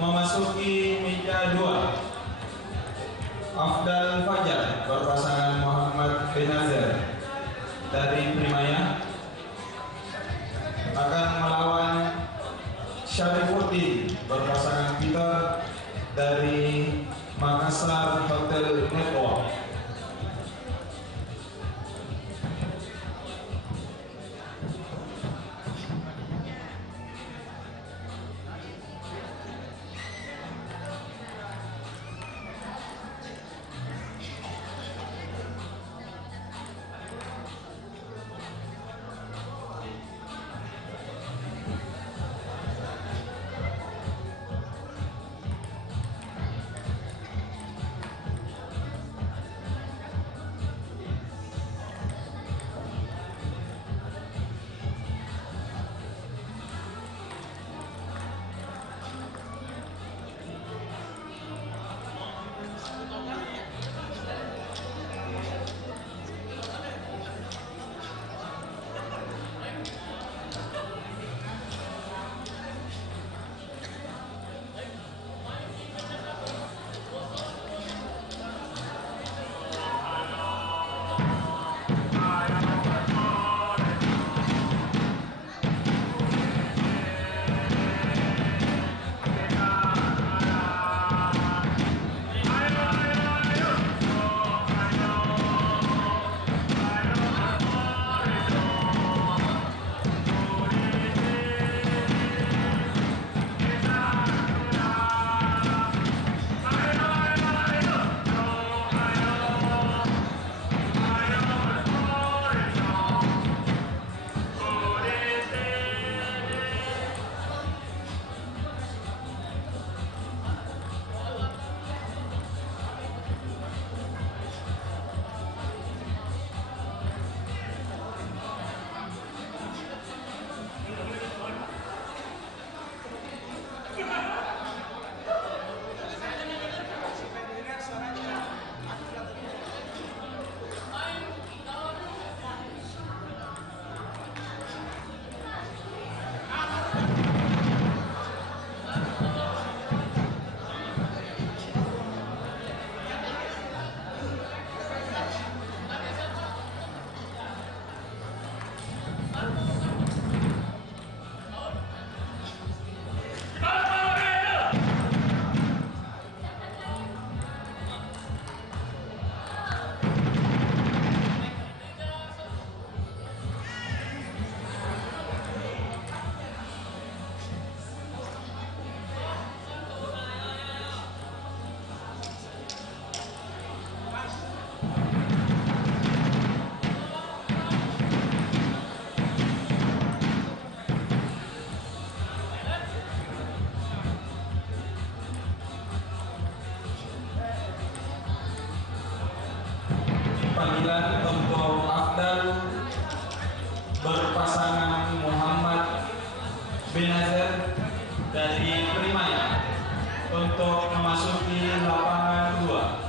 memasuki meja 2, Afdal Fajar berpasangan Muhammad Benazer dari Primaya akan melawan Syarifuddin berpasangan Peter dari Makassar Hotel Network. Panggilan untuk Afdal berpasangan Muhammad Benazer dari Primaya untuk memasuki lapangan 2.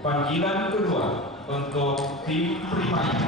Panggilan kedua untuk tim Primaya.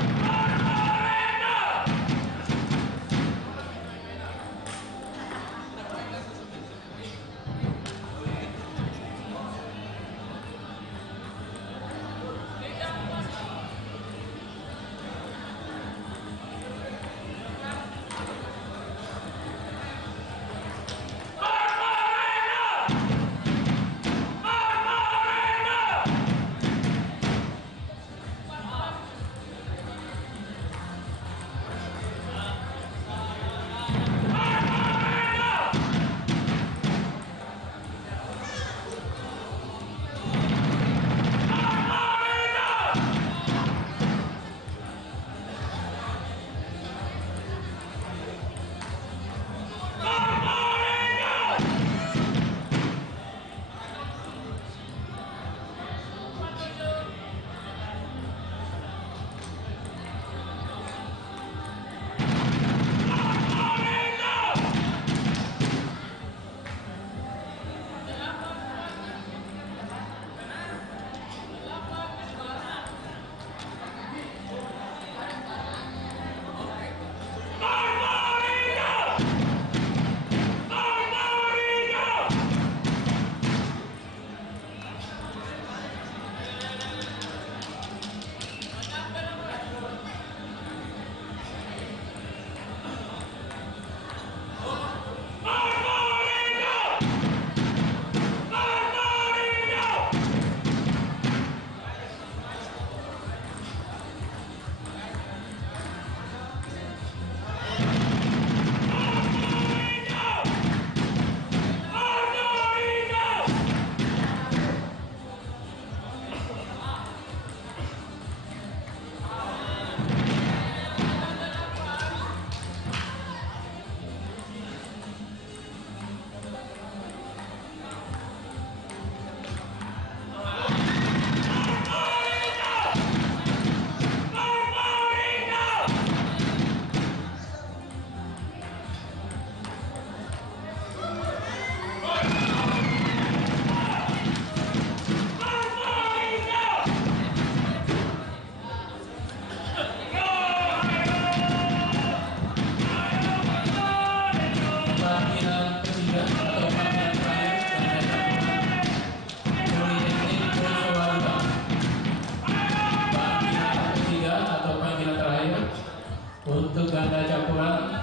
Untuk ganda campuran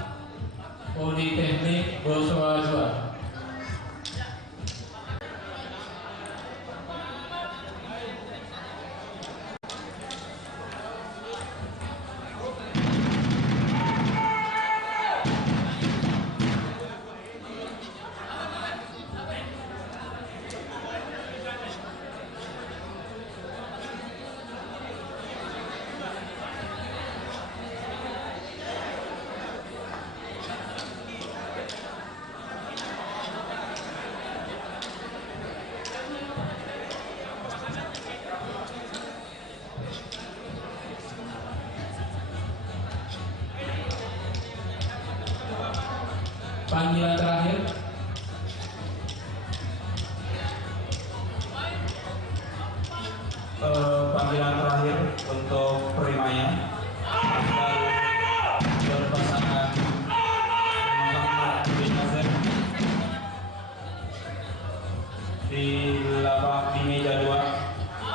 Politeknik Boswa II. Panggilan terakhir Panggilan terakhir untuk Primaya berpasangan Muhammad bin Nazar di labang di meja 2.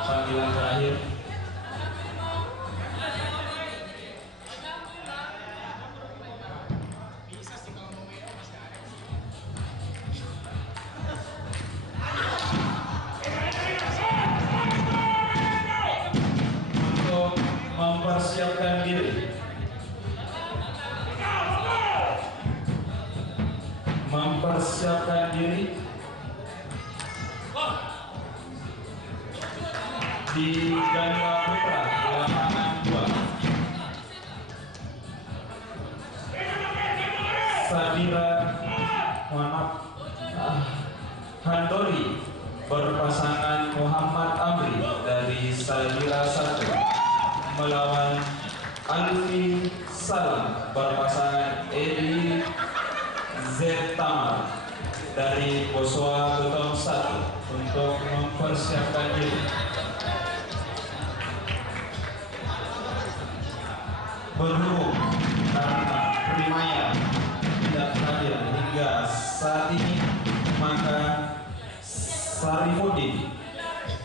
Panggilan terakhir mempersiapkan diri di ganda putra lapangan 2. Sadira Handori berpasangan Muhammad Amri dari Sadira 1 melawan Alfi Salam berpasangan Edi Z Tamar dari Boswa Beton 1 untuk mempersiapkan diri. berhubung karena Primaya tidak hadir hingga saat ini, maka Sarifudin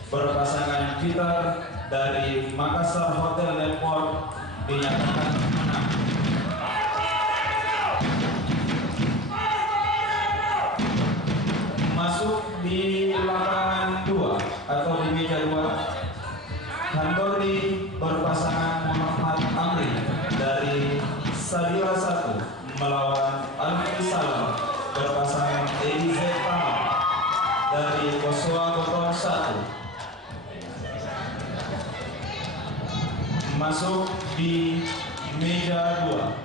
berpasangan Peter dari Makassar Hotel Depot dinyatakan menang. Masuk di lapangan 2 atau di meja 2, Handori berpasangan Muhammad Amri dari Sadira 1 melawan Alfi Salam berpasangan Edi Zetama dari Koswa Gotong 1. Masuk di meja 2,